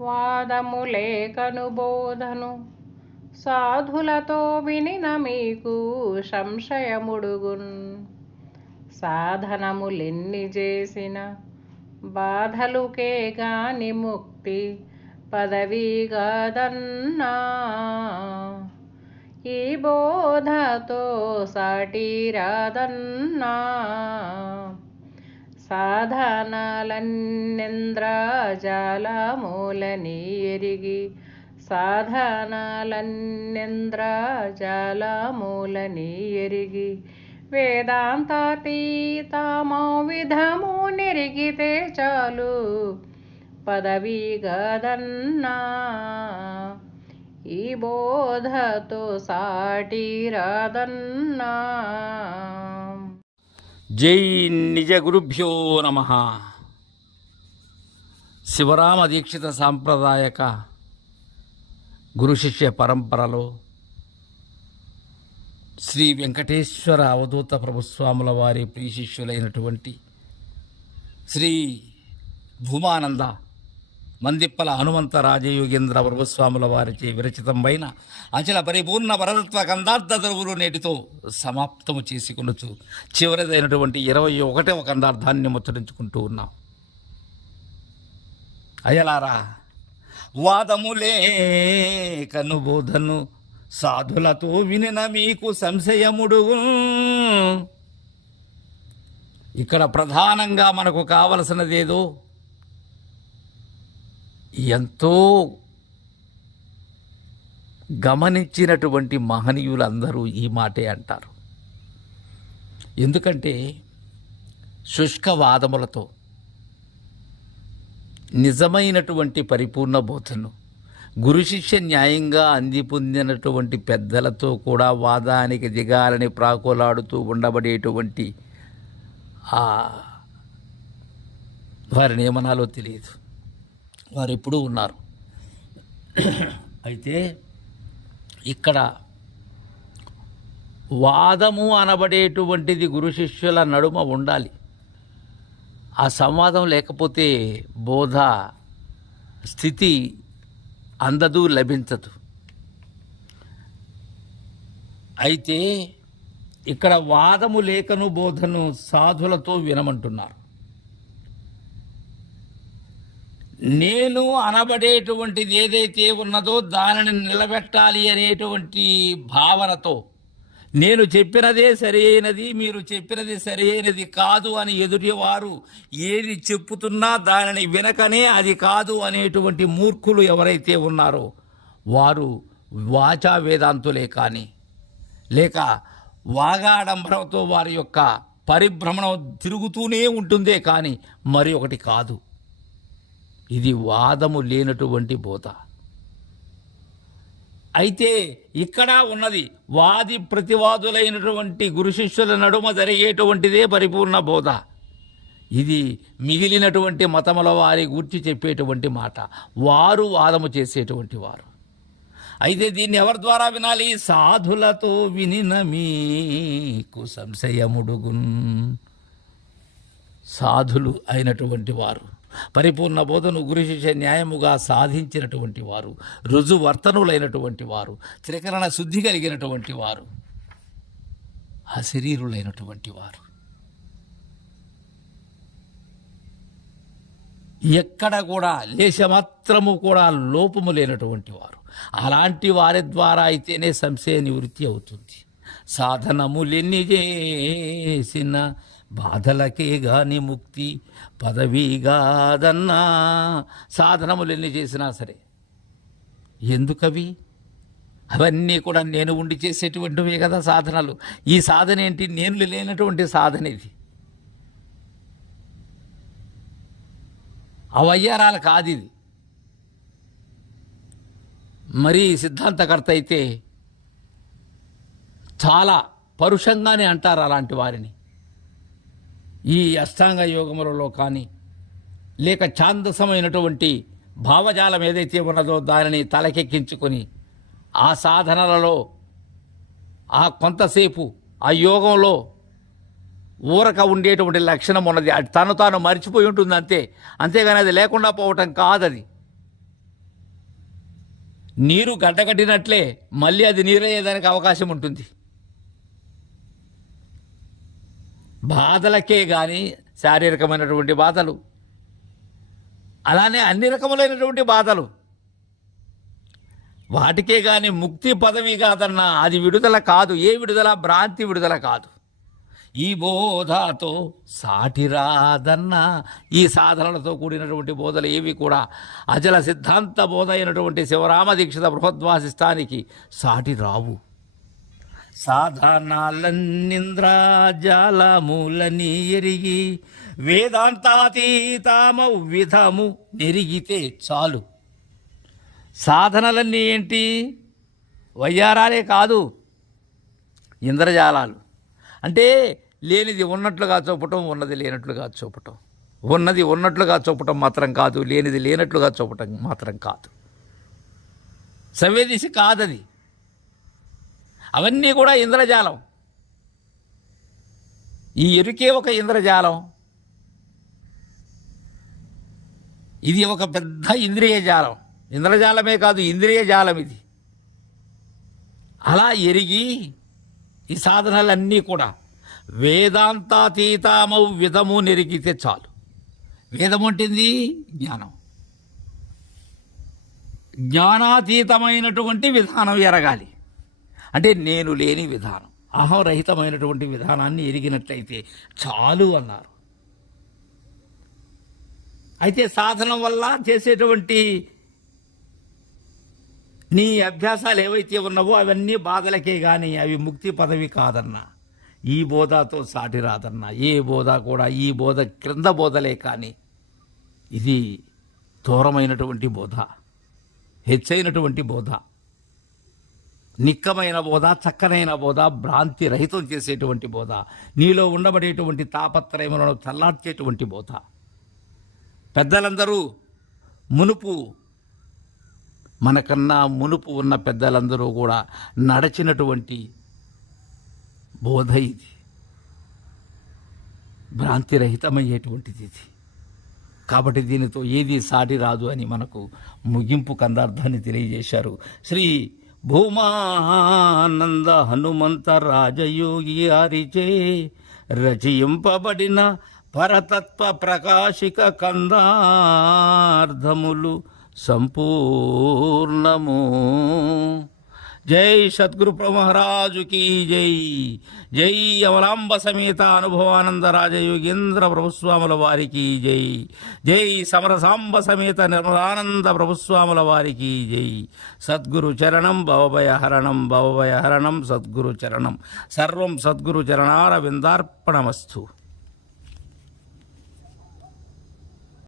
వాదము లేకను బోధను. సాధులతో వినిన మీకు సంశయముడుగున్. సాధనములెన్ని చేసిన? బాధలుకే గాని ముక్తి పదవిగాదన్నా. ఈ బోధతో సాటి రాదన్నా సాధనాలన్నింద్రజాలమూలని ఎరిగి సాధనాలన్నింద్రజాలమూలని ఎరిగి వేదాంతాతీతమో విధము నెరిగితే చాలు. పదవి గదన్నా ఈ బోధతో సాటి రాదన్నా జై నిజ గురుభ్యో నమ. శివరామ దీక్షిత సాంప్రదాయక గురు శిష్య పరంపరలో శ్రీ వెంకటేశ్వర అవధూత ప్రభుస్వాముల వారి ప్రియ శిష్యులైనటువంటి శ్రీ భూమానంద మందిప్పల హనుమంత రాజయోగేంద్ర ప్రభుస్వాముల వారిచే విరచితమైన అచల పరిపూర్ణ వరదత్వ కందార్థ ధ్రువులు నేటితో సమాప్తము చేసుకొనొచ్చు చివరిదైనటువంటి ఇరవై ఒకటవ కందార్థాన్ని ముచ్చరించుకుంటూ ఉన్నాం. అయలారా వాదములే కనుబోధను సాధులతో వినిన మీకు సంశయముడు. ఇక్కడ ప్రధానంగా మనకు కావలసినదేదో ఎంతో గమనించినటువంటి మహనీయులందరూ ఈ మాటే అంటారు. ఎందుకంటే శుష్క వాదములతో నిజమైనటువంటి పరిపూర్ణ బోధను గురు శిష్య న్యాయంగా అంది పొందినటువంటి పెద్దలతో కూడా వాదానికి దిగాలని ప్రాకులాడుతూ ఉండబడేటువంటి వారి నియమనాలో తెలియదు. వారు ఎప్పుడూ ఉన్నారు. అయితే ఇక్కడ వాదము అనబడేటువంటిది గురు శిష్యుల నడుమ ఉండాలి. ఆ సంవాదం లేకపోతే బోధ స్థితి అందదు లభించదు. అయితే ఇక్కడ వాదము లేఖను బోధను సాధులతో వినమంటున్నారు. నేను అనబడేటువంటిది ఏదైతే ఉన్నదో దానిని నిలబెట్టాలి అనేటువంటి భావనతో నేను చెప్పినదే సరైనది మీరు చెప్పినది సరైనది కాదు అని ఎదుటివారు ఏది చెప్పుతున్నా దానిని వినకనే అది కాదు అనేటువంటి మూర్ఖులు ఎవరైతే ఉన్నారో వారు వాచా వేదాంతులే కానీ లేక వాగాడంబరంతో వారి యొక్క పరిభ్రమణం తిరుగుతూనే ఉంటుందే కానీ మరి ఒకటి కాదు. ఇది వాదము లేనటువంటి బోధ అయితే ఇక్కడ ఉన్నది వాది ప్రతివాదులైనటువంటి గురు శిష్యుల నడుమ జరిగేటువంటిదే పరిపూర్ణ బోధ. ఇది మిగిలినటువంటి మతముల వారి గూర్చి చెప్పేటువంటి మాట. వారు వాదము చేసేటువంటి వారు. అయితే దీన్ని ఎవరి ద్వారా వినాలి? సాధులతో వినిన మీకు సంశయముడుగున్. సాధులు అయినటువంటి వారు. పరిపూర్ణ బోధను గురు శిష్య న్యాయముగా సాధించినటువంటి వారు రుజువర్తనులైనటువంటి వారు త్రికరణ శుద్ధి కలిగినటువంటి వారు అశరీరులైనటువంటి వారు. ఎక్కడ కూడా లేశమాత్రము కూడా లోపము లేనటువంటి వారు. అలాంటి వారి ద్వారా అయితేనే సంశయ నివృత్తి అవుతుంది. సాధనములెన్ని చేసిన బాధలకే గాని ముక్తి పదవిగాదన్నా సాధనములు ఎన్ని చేసినా సరే. ఎందుకవి? అవన్నీ కూడా నేను ఉండి చేసేటువంటివే కదా సాధనలు. ఈ సాధన ఏంటి? నేను లేనటువంటి సాధన ఇది. అవయ్యారాలు కాదు ఇది మరి సిద్ధాంతకర్త అయితే చాలా పరుషంగానే అంటారు అలాంటి వారిని. ఈ అష్టాంగ యోగములలో కానీ లేక ఛాందసమైనటువంటి భావజాలం ఏదైతే ఉన్నదో దానిని తలకెక్కించుకొని ఆ సాధనలలో ఆ కొంతసేపు ఆ యోగంలో ఊరక ఉండేటువంటి లక్షణం ఉన్నది. అది తను తాను మర్చిపోయి ఉంటుంది అంతే. అంతేగాని అది లేకుండా పోవటం కాదది. నీరు గడ్డగట్టినట్లే మళ్ళీ అది నీరయ్యేదానికి అవకాశం ఉంటుంది. బాధలకే కానీ శారీరకమైనటువంటి బాధలు. అలానే అన్ని రకములైనటువంటి బాధలు. వాటికే కానీ ముక్తి పదవి కాదన్నా అది విడుదల కాదు. ఏ విడుదల? భ్రాంతి విడుదల కాదు. ఈ బోధతో సాటిరాదన్న ఈ సాధనలతో కూడినటువంటి బోధలు ఏవి కూడా? అచల సిద్ధాంత బోధ అయినటువంటి శివరామ దీక్షిత బృహద్వాసిస్తానికి సాటి రావు. సాధనాలన్నింద్రాజాలములని ఎరిగి వేదాంతాతీతామ విధము నెరిగితే చాలు. సాధనలన్నీ ఏంటి? వయ్యారాలే కాదు ఇంద్రజాలాలు. అంటే లేనిది ఉన్నట్లుగా చూపటం ఉన్నది లేనట్లుగా చూపటం. ఉన్నది ఉన్నట్లుగా చూపటం మాత్రం కాదు లేనిది లేనట్లుగా చూపటం మాత్రం కాదు. సవ్యదిశ కాదది. అవన్నీ కూడా ఇంద్రజాలం. ఈ ఎరుకే ఒక ఇంద్రజాలం. ఇది ఒక పెద్ద ఇంద్రియ జాలం. ఇంద్రజాలమే కాదు ఇంద్రియ జాలం ఇది. అలా ఎరిగి ఈ సాధనలన్నీ కూడా వేదాంతాతీతామౌ విధము నెరిగితే చాలు. వేదం అంటుంది జ్ఞానం. జ్ఞానాతీతమైనటువంటి విధానం ఎరగాలి. అంటే నేను లేని విధానం అహంరహితమైనటువంటి విధానాన్ని ఎరిగినట్లయితే చాలు అన్నారు. అయితే సాధనం వల్ల చేసేటువంటి నీ అభ్యాసాలు ఏవైతే ఉన్నావో అవన్నీ బాధలకే కానీ అవి ముక్తి పదవి కాదన్నా. ఈ బోధతో సాటి రాదన్నా. ఏ బోధ కూడా ఈ బోధ క్రింద బోధలే కానీ ఇది దూరమైనటువంటి బోధ హెచ్చైనటువంటి బోధ. నిక్కమైన బోధ చక్కనైన బోధ భ్రాంతి రహితం చేసేటువంటి బోధ నీలో ఉండబడేటువంటి తాపత్రయములను చల్లార్చేటువంటి బోధ. పెద్దలందరూ మునుపు మనకన్నా మునుపు ఉన్న పెద్దలందరూ కూడా నడచినటువంటి బోధ ఇది. భ్రాంతిరహితమయ్యేటువంటిది ఇది. కాబట్టి దీనితో ఏది సాటి రాదు అని మనకు ముగింపు కందార్థాన్ని తెలియజేశారు. శ్రీ భూమానంద హనుమంత రాజయోగి ఆరిచే రచయింపబడిన పరతత్వ ప్రకాశిక కందార్థములు సంపూర్ణము. జై సద్గురు మహారాజుకి జై. జై అమలాంబ సమేత అనుభవానంద రాజయోగేంద్ర ప్రభుస్వాముల వారికి జై. జై సమరసాంబ సమేత నిర్మలానంద ప్రభుస్వాముల వారికి జై. సద్గురు చరణం భవభయహరణం భవభయహరణం సద్గురు చరణం. సర్వం సద్గురు చరణార విందార్పణమస్తు